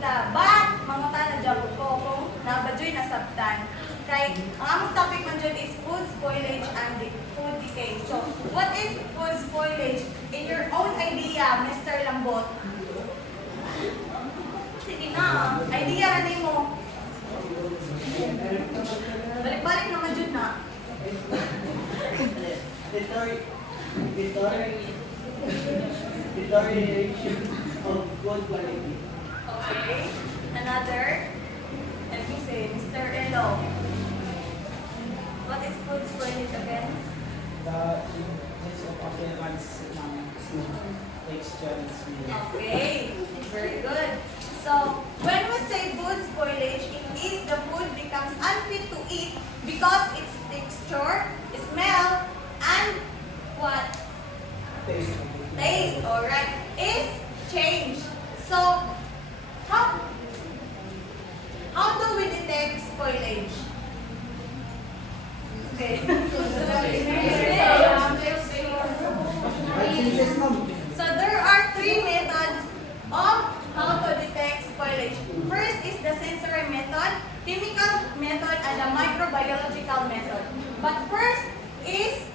ta. But, mangutan na dyan ko kung nabadyo'y nasabtan. Kay, ang among topic man dyan is food spoilage and food decay. So, what is food spoilage? In your own idea, Mr. Lambot. Sige na, idea rin mo. Balik-balik naman dyan na. Deterioration of good quality. Okay. Another. Let me say, Mr. Elo. What is food spoilage again? The change of appearance ng texture and smell. Okay. Very good. So, when we say food spoilage, it is the food becomes unfit to eat because its texture, smell, and what? Taste. Taste, alright, is changed. So, how do we detect spoilage? Okay. So there are three methods of how to detect spoilage. First is the sensory method, chemical method, and the microbiological method. But first is,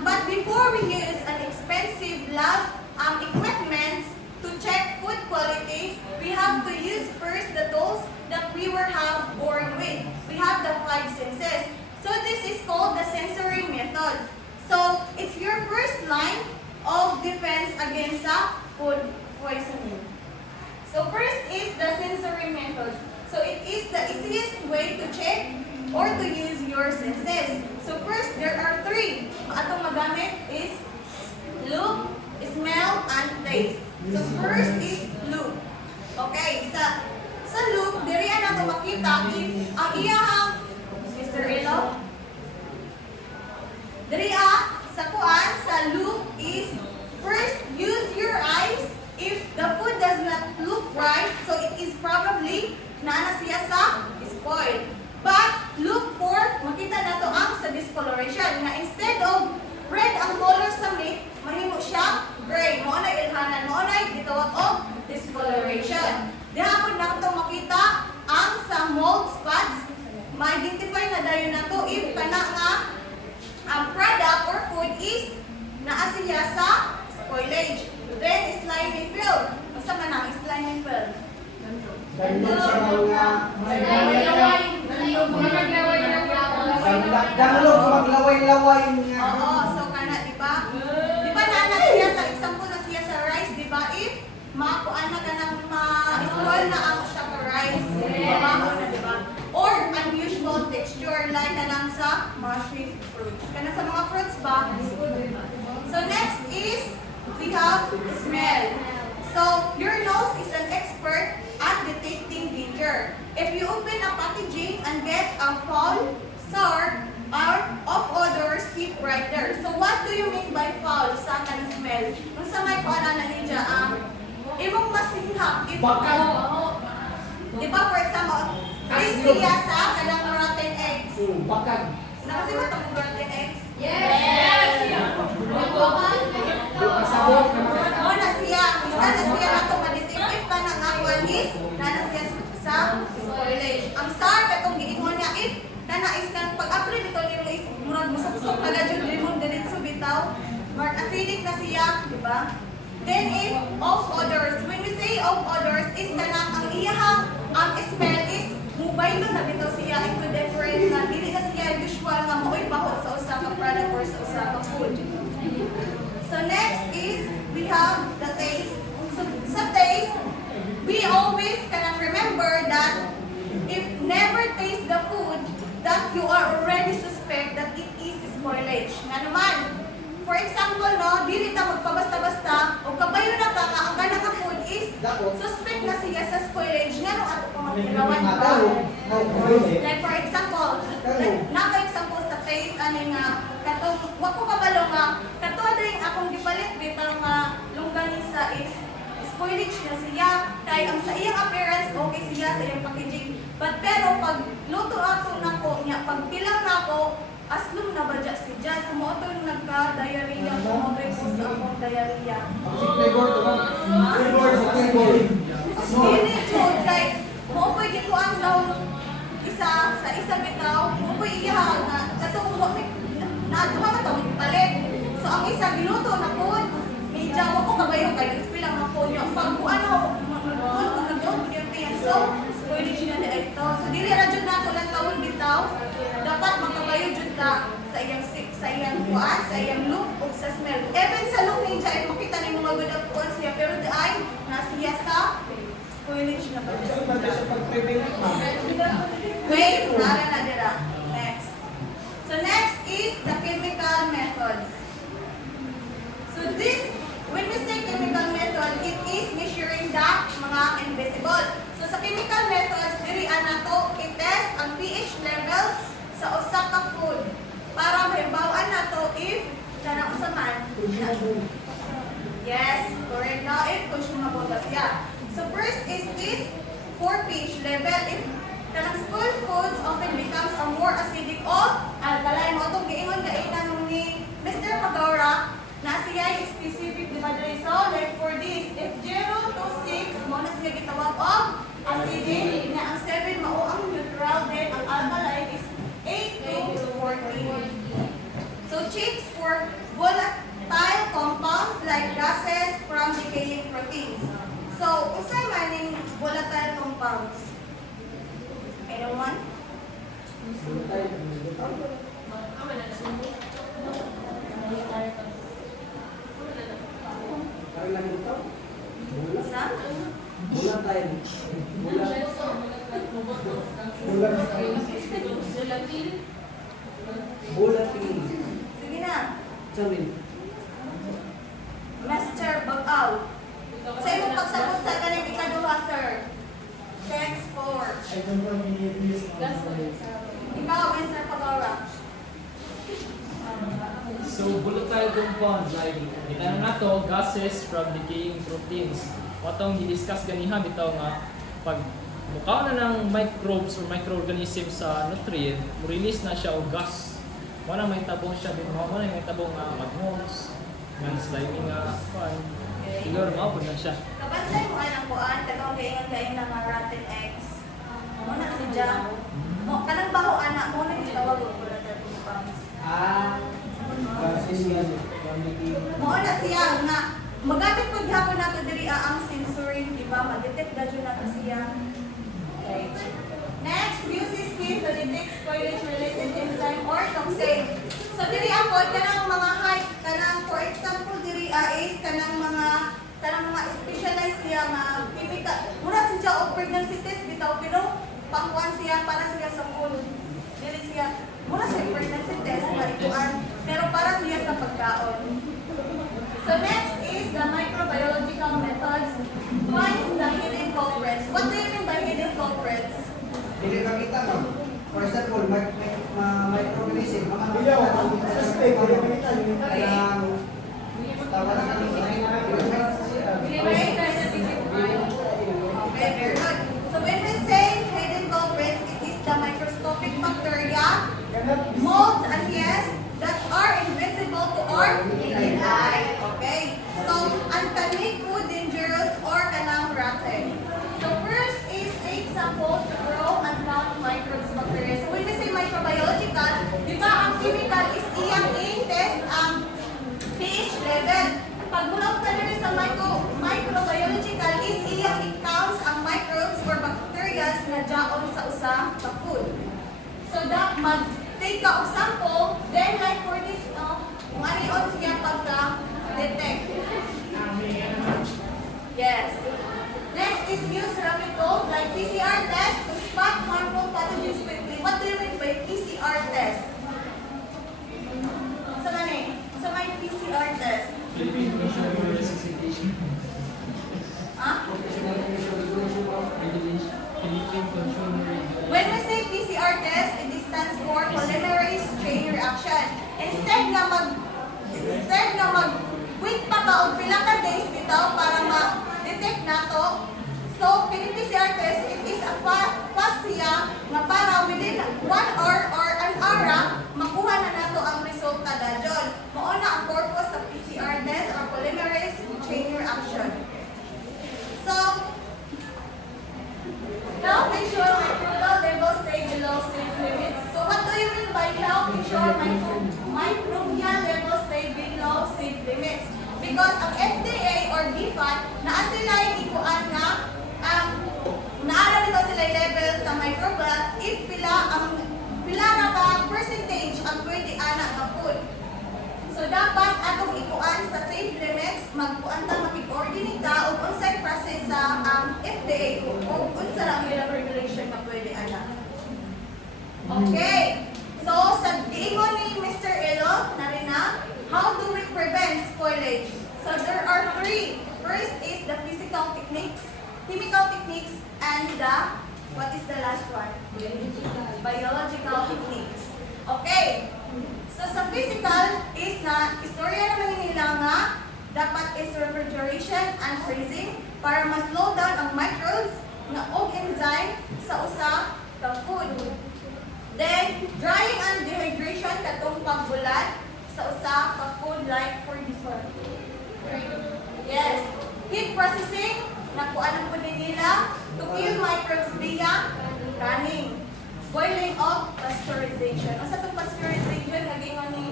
but before we use an expensive lab equipment to check food quality, we have to use first the tools that we were born with. We have the 5 senses. So this is called the sensory method. So it's your first line of defense against food poisoning. So first is the sensory method. So it is the easiest way to check or to use your senses. So first, there are 3. Atong magamit is look, smell, and taste. So first is look. Okay, sa look, diri na ito makita if ang iyahang Mr. Elo. Diri sa kuan, sa look is first use your eyes. If the food does not look right, so it is probably na siya sa spoiled. But look for, makita na to ang sa discoloration na instead of red ang color sa meat, mahimo siya gray. Mo na ilhanan, mo na gitawag og discoloration. Dihapon na to makita ang sa mold spots, ma-identify na dayon na to if kana nga ang product or food is naa siya sa spoilage. Then slimy film. Basta man ang slimy film. Ganun sa Danglog maglaway-laway niya. Oo, so kana, di ba? Di ba na siya sa example na siya sa rice, di ba? If makuan na ka ng ma-spoil na ang sa rice, mabaho na, di ba? Or unusual texture, like na lang sa mushy fruits. Kana sa mga fruits ba? So next is, we have smell. So, your nose is an expert at detecting danger. If you open a packaging and get a foul, sour, or of odors, keep right there. So, what do you mean by foul sa kanang smell? Kung sa may kuana na ninja, imong masinghap. Bakal. Di ba, for example, siya sa kanang rotten eggs. Bakal. Nakasimat ang rotten eggs? Yes! Sabot na O na siya, isa na siya na ito ma-detect if ka nang akuan is na siya sa spoilage. Ang SAR, katong giingon niya, if is kang pag-upload ito nimo is murag musok-sok na gadyo limon diretso bitaw. Mark acidic na siya, di ba? Then if of odors, when we say of odors is kanang ang iyahang ang smell is mubay na bitaw siya into different na dili na siya usual nga mo'y baho sa usa ka product or sa usa ka food. So next is we have the taste. So sa taste, we always can remember that if never taste the food, that you are already suspect that it is spoilage. Nga naman, for example, no, dili ta magpabasta-basta o kabayo na ka nga ang kanang nga food is suspect na siya sa spoilage nga nung ato pamagkirawan ba. Like for example, naka-example sa taste ani nga katong wa ko kabalo nga kato ding akong gipalit bitaw nga longganisa is spoilage na siya kay ang sa iyang appearance okay siya sa iyang packaging, but pero pag luto ato nako nya pag pilang nako aslum na ba dya siya sumoto nagka-diarrhea ko ko sa akong diarrhea. Dili jud kay Mukoy gikuan daw isa sa isa bitaw, mukoy iya na katong wa na duha ka tawo palit. So ang isa giluto na pod, medya mo ko kabayo kay nagspila nga po niya. Pag kuan ako, magkuhan ko na doon, so pwede siya na ito. So dili ra jud nato lang tawon bitaw. Dapat makabayo jud ka sa iyang kuan, sa iyang look ug sa smell. Even sa look niya ay makita ni mga good of kuan siya pero di ay nasiya sa spoilage na Pero pwede sa pag-prevent, ma'am. wait, nara na dira. Next. So next is the chemical methods. So this, when we say chemical method, it is measuring the mga invisible. So sa chemical methods, diri nato i-test ang pH levels sa usa ka food para mahibaw-an nato if kana usa man. Yes, correct na if consumable ba siya. So first is this for pH level. If kanang spoiled foods often becomes a more acidic or alkaline. Mo itong giingon kainan ni Mr. Padora na siya ay specific di ba diri. So like for this, if 0 to 6 mo na siya gitawag og acidic, na ang 7 mao ang neutral, then ang alkaline is 8 to 14. So checks for volatile compounds like gases from decaying proteins. So, unsay man ning volatile compounds? Anyone? Kaya lang ito. Bulat. Isa? Bulat tayo. Bulat. Bulat. Bulat tingin. Sige na. Sabi. Master Bagaw. Sa imong pagsabot sa kanang ikaduha, sir. Text 4. Ikaw, Mr. Pagora. So, volatile compounds like gitanong nato gases from decaying proteins. Watong gi-discuss ganiha bitaw nga pag mukaw na ng microbes or microorganisms sa nutrient, release na siya og gas. Wala may tabong siya din mo, wala may tabong magmoles, nga slimy nga pan. Siguro mao pud na siya. Kabantay mo ay ang kuan, tagaw kaingon nga rotten eggs. Mo na si Jam. Mo kanang baho anak mo na gitawag og volatile compounds. Kasi siya. Mo na siya nga magamit pud gyapon nato diri ang sensory, di ba? Mag-detect gadyo nato siya. Okay. Next, uses kit to detect spoilage related enzyme or toxin. So diri ako kanang mga height kanang for example diri is kanang mga specialized siya nga chemical. Mura siya og pregnancy test bitaw pero pangkuan siya para siya sa food. Dili siya mura siya pregnancy test ikuan pero para siya sa pagkaon. So next is the microbiological methods. Finds the hidden culprits. What do you mean by hidden culprits? Hindi ka kita, no? For example, microorganism. Mga Okay, very good. So when we say hidden culprits, it is the microscopic bacteria, molds, and yeast that are invisible to our naked eye. Okay? So, ang kanig food dangerous or kanang rotten. So first is take samples to grow and count microbes, bacteria. So when we say microbiological, di ba ang chemical is iyang i-test ang pH level. Pag mula ka na sa microbiological is iyang i-counts ang microbes or bacteria na dyaon sa usa ka food. So that mag-take ka og sample, then like for this, kung ano yun siya pagka-detect. Yes. Next is use rapid tools like PCR test to spot harmful pathogens quickly. What do you mean by PCR test? Sa mani? Sa may PCR test? Ha? When we say PCR test, it stands for polymerase chain reaction. Instead na mag-wait pa ka o pila ka days bitaw para ma-detect nato. So, kini PCR test, it is a fast siya nga para within 1 hour or an hour, makuha na nato ang resulta dayon. Mao na ang purpose sa PCR test or polymerase chain reaction. So, now make sure microbial levels stay below safe limits. Because ang FDA or BFAT, naa sila ikuan nga naara nito sila level sa microbial if pila na ba percentage ang pwede ana nga food. So dapat atong ikuan sa safe limits, magkuan ta makig-coordinate ta og unsay process sa FDA o unsa lang ilang regulation nga pwede ana. Okay. So sa giingon ni Mr. Elo narina, how do we prevent spoilage? So there are three. First is the physical techniques, chemical techniques, and what is the last one? Biological techniques. Okay. So sa physical is na istorya naman nila nga dapat is refrigeration and freezing para ma-slow down ang microbes na og enzyme sa usa ka food. Then drying and dehydration katong pagbulat sa usa ka food like for this one. Yes. Heat processing nakuha ng po nila to kill microbes via canning. Boiling of pasteurization. Asa itong pasteurization? Naging ni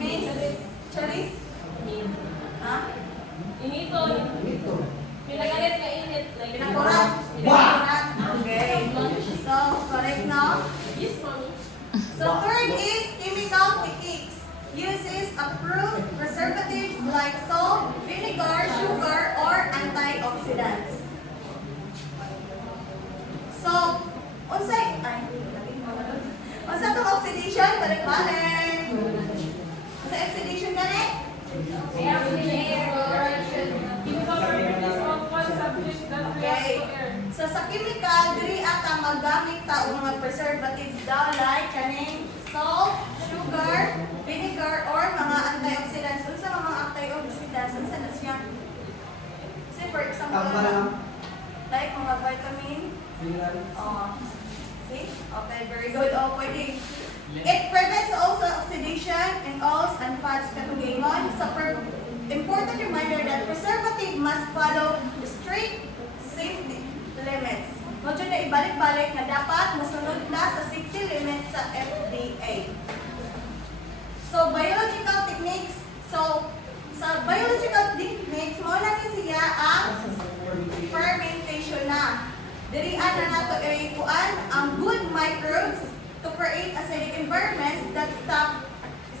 Miss Charis? Ha? Inito. Ito. Pinagalit ka init. Pinakurat? Pinakurat? Okay. So, correct now? Yes, mommy. So, third is chemical techniques. Uses approved preservatives like salt, vinegar, sugar, or antioxidants. So, unsay tong oxidation? Balik-balik. Unsay oxidation gani? Air reaction. Chemical properties of one subject that reacts to air. So sa chemical, diri ata magamit ta og mga preservatives daw like kaning salt, sugar, vinegar, or mga antioxidants. Unsa mga antioxidants? Unsa na siya? Say for example, Tama. like mga vitamin. Oh. See? Okay, very good. Oh, pwede. It prevents also oxidation in oils and fats katugingon. So, important reminder that preservative must follow the strict safety limits. Medyo na ibalik-balik na dapat masunod na sa safety limits sa FDA. So, biological techniques. So, sa biological techniques, mo na ni siya ang fermentation na. Dirian na nato kuan ang good microbes to create acidic environments that stop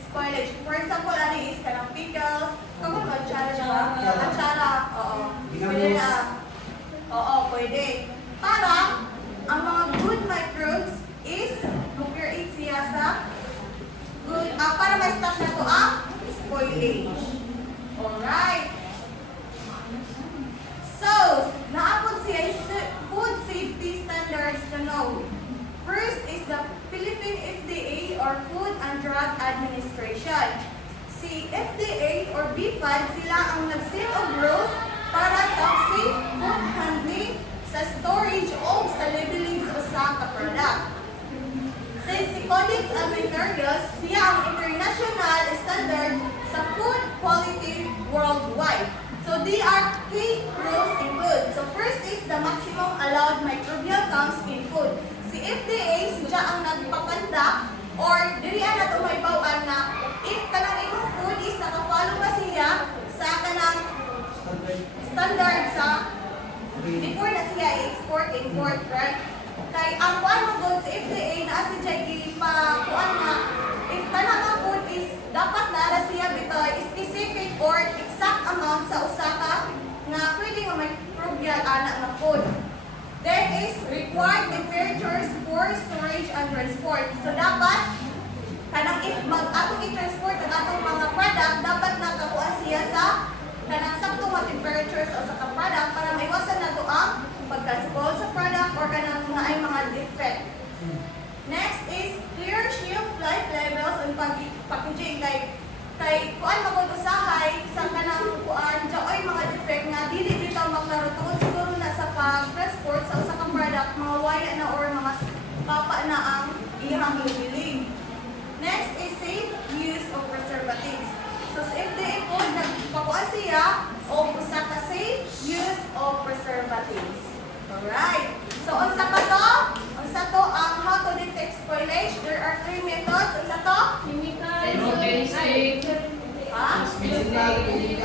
spoilage. For example, ano is kanang pickles, kapag mag-atsara siya ba? Atsara, oo. Pwede na. Oo, pwede. Para ang mga good microbes is mag-create siya sa good, para ma-stop na to ang spoilage. Alright. So, naapod siya food safety standards to know. First is the Philippine FDA or Food and Drug Administration. Si FDA or BFAD sila ang nag-set of rules para sa safe food handling sa storage o sa labeling sa usa ka product. Since si Codex Alimentarius, siya ang international standard sa food quality worldwide. So they are key rules include. So first is the maximum allowed microbial counts in food. Si FDA siya ang nagpapanda or dirian na tumaybawan na if kanang imong food is nakafollow ba siya sa kanang standard sa before na siya i-export, import, right? Kay ang kuan mo good sa FDA na si siya ipakuan na if kanang ang food is dapat nara siya bitoy specific or exact amount sa usa ka nga pwede nga microbial ana nga food. There is required temperatures for storage and transport. So dapat kanang if atong i-transport ang atong mga product dapat nakakuha siya sa kanang saktong mga temperatures sa usa ka product para maiwasan nato ang pagka-spoil sa product or kanang mga ay mga defect. Next is clear shelf life levels and packaging kay kuan magud usahay sa kanang kuan oy mga defect nga dili bitaw maklaro tungod siguro na sa pag-transport sa usa ka product mga waya na or mga papa na ang iyang hiling. Next is safe use of preservatives. So sa FDA po nagpakuan siya o usa ka safe use of preservatives. Alright. So unsa pa to? Unsa to ang how to detect spoilage? There are 3 methods. Unsa to? Physical,